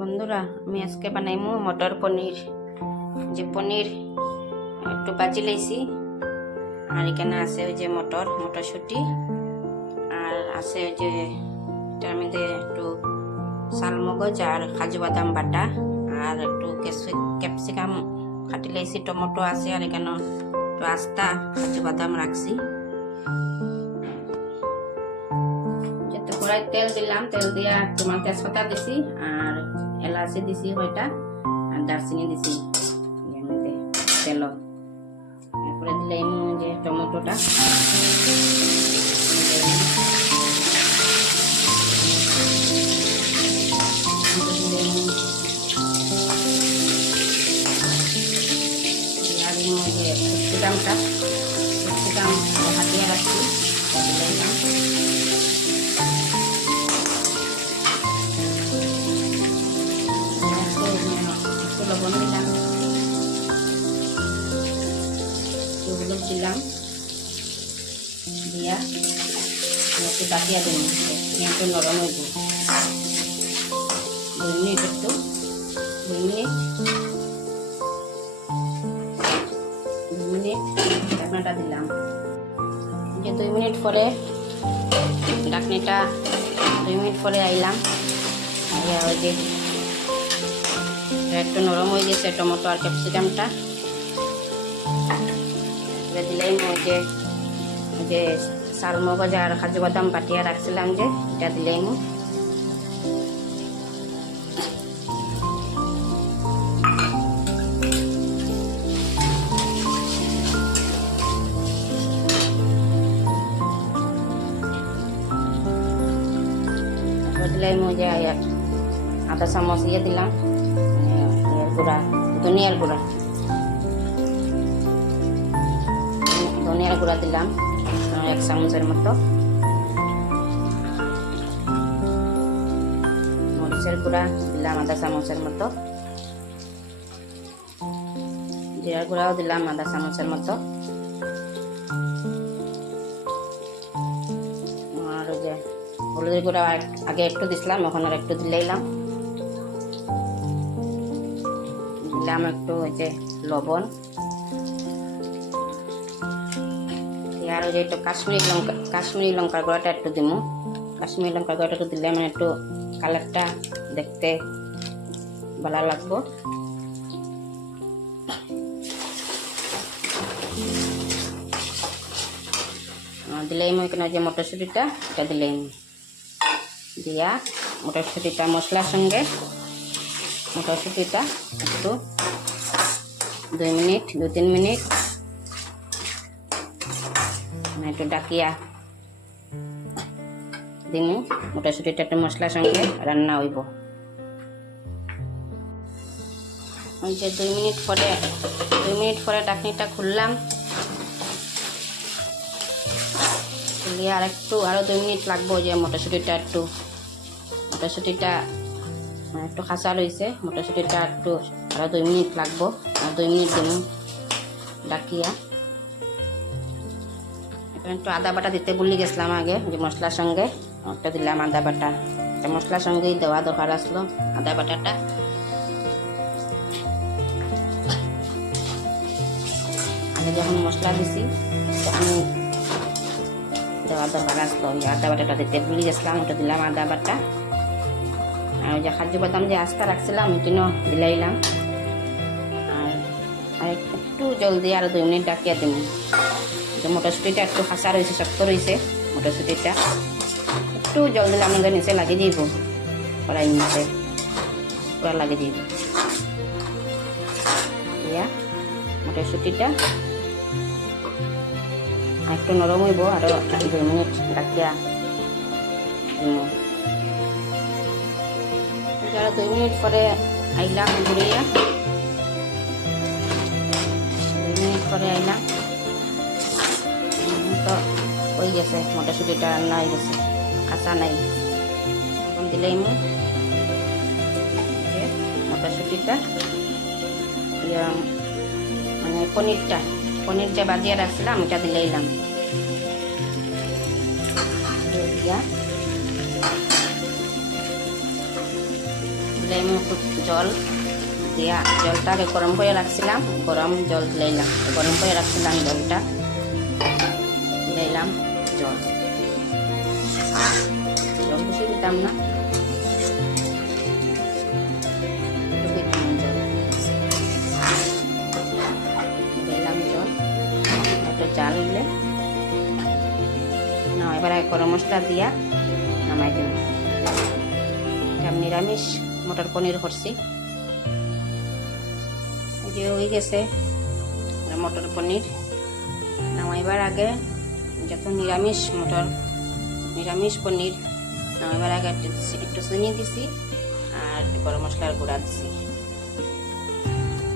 বন্ধুরা, আমি আজকে বানাইমু মটর পনির। যে পনির একটু বাজি লাইছি, আর এখানে আছে ওই যে মটর, মটরশুঁটি। আর আছে ওই যে, এটার মধ্যে একটু শালমগজ আর কাজু বাদাম বাটা, আর একটু ক্যাপসিকাম কাটি লাইছি, টমেটো আছে, আর এখানে একটু আস্তা, কাজু বাদাম রাখছি। কড়াই তেল দিলাম, তেল দিয়া তোমার তেজপাতা দিছি, আর এলাচি দিছি কয়টা আর দারচিনি দিছি মধ্যে তেল এরপরে দিলাম যে টমেটোটা ক্যাপসিকামটা হলুদ দিলাম দিয়া, একটু কাটিয়া দিলাম একটু নরম হইব। দুই মিনিট একটু দুই মিনিট দুই মিনিট ঢাকনাটা দিলাম। যে দুই মিনিট পরে ঢাকনিটা, দুই মিনিট পরে আইলাম আইয়া ওই যে একটু নরম হয়ে গেছে, টমেটো আর ক্যাপসিকামটা। এবার দিলাম ওই যে ওই যে শালমগজ আর কাজু বাদাম বাটিয়া রাখছিলাম যে এটা দিলাম দিলাম ওই যে আধা চামচ ইয়ে দিলাম এর গুঁড়া ধনিয়ার গুঁড়া ধনিয়ার গুঁড়া দিলাম এক চামচের মতো। মরিচের গুঁড়া দিলাম আধা চামচের মতো। জিরার গুঁড়াও দিলাম আধা চামচের মতো। আর যে হলুদের গুঁড়া আগে একটু দিছিলাম, এখন আর একটু দিলাইলাম দিলাম একটু ওই যে লবণ। আর ওই যে একটু কাশ্মীরি লঙ্কা কাশ্মীরি লঙ্কার গুঁড়াটা একটু দিমু কাশ্মীরি লঙ্কার গুঁড়াটা একটু দিলে মানে একটু কালারটা দেখতে ভালো লাগবো আর দিলাম ওইখানে যে মটরশুঁটিটা এটা দিলাম দিয়া মটরশুঁটিটা মশলার সঙ্গে মটরশুঁটিটা একটু দুই মিনিট দু তিন মিনিট মানে একটু ডাকিয়া দিমু মটরশুঁটিটা একটু মশলার সঙ্গে রান্না হইব। ওই যে দুই মিনিট পরে, দুই মিনিট পরে ডাকনিটা খুললাম। আর একটু আরও দুই মিনিট লাগবো যে মটরশুঁটিটা একটু। মটরশুঁটিটা মানে একটু খাঁচা রয়েছে, মটরশুঁটিটা একটু আরও দুই মিনিট লাগবো। আর দুই মিনিট দিন ডাকিয়া একটু আদা বাটা দিতে ভুলে গেছিলাম আগে, যে মশলার সঙ্গে। একটা দিলাম আদা বাটা। মশলার সঙ্গেই দেওয়া দরকার আসলো আদা বাটাটা। আমি যখন মশলা দিছি, তখন দেওয়া দরকার আসলো। আদা বাটাটা দিতে ভুলে গেছিলাম, ওটা দিলাম আদা বাটা। আর ওই যে খাদ্য বাদাম যে আস্তা রাখছিলাম ওইটিনও দিলাইলাম। আর একটু জলদি আর দুই মিনিট ডাকিয়া দিম যে মটরশুটিটা একটু ফাঁসা রয়েছে শক্ত রয়েছে মটরশুটিটা একটু জল দিলে আমাদের নিচে লাগিয়ে দিব কড়াই নিচে পুরা লাগিয়ে দিব দিয়া মটরশুটিটা একটু নরম হইব আরও দুই মিনিট ডাকিয়া দিম যারা দুই মিনিট পরে আইলাম ঘুরিয়া দুই মিনিট পরে আইলাম উম, তো হয়ে গেছে, মটরশুটিটা রান্না গেছে, কাঁচা নাই। এখন দিলেই মু যে মটরশুটিটা মানে পনিরটা পনির যে বাজিয়ে রাখছিলাম ওটা দিলেইলাম দিয়ে। দিলাম একটু জল দিয়া, জলটা আগে গরম করে রাখছিলাম, গরম জল দিলাম গরম করে রাখছিলাম জলটা। দিলাম জল। জল বেশি দিতাম না। জাল। উঠলে না, এবার গরম মশলা দিয়া নামাই দিন এটা নিরামিষ মটর পনির করছি। যে হয়ে গেছে। মটর পনির। নামাইবার আগে যত নিরামিষ মটর, নিরামিষ পনির নামাইবার আগে একটু চিনি দিছি আর গরম মশলার গুঁড়া দিছি।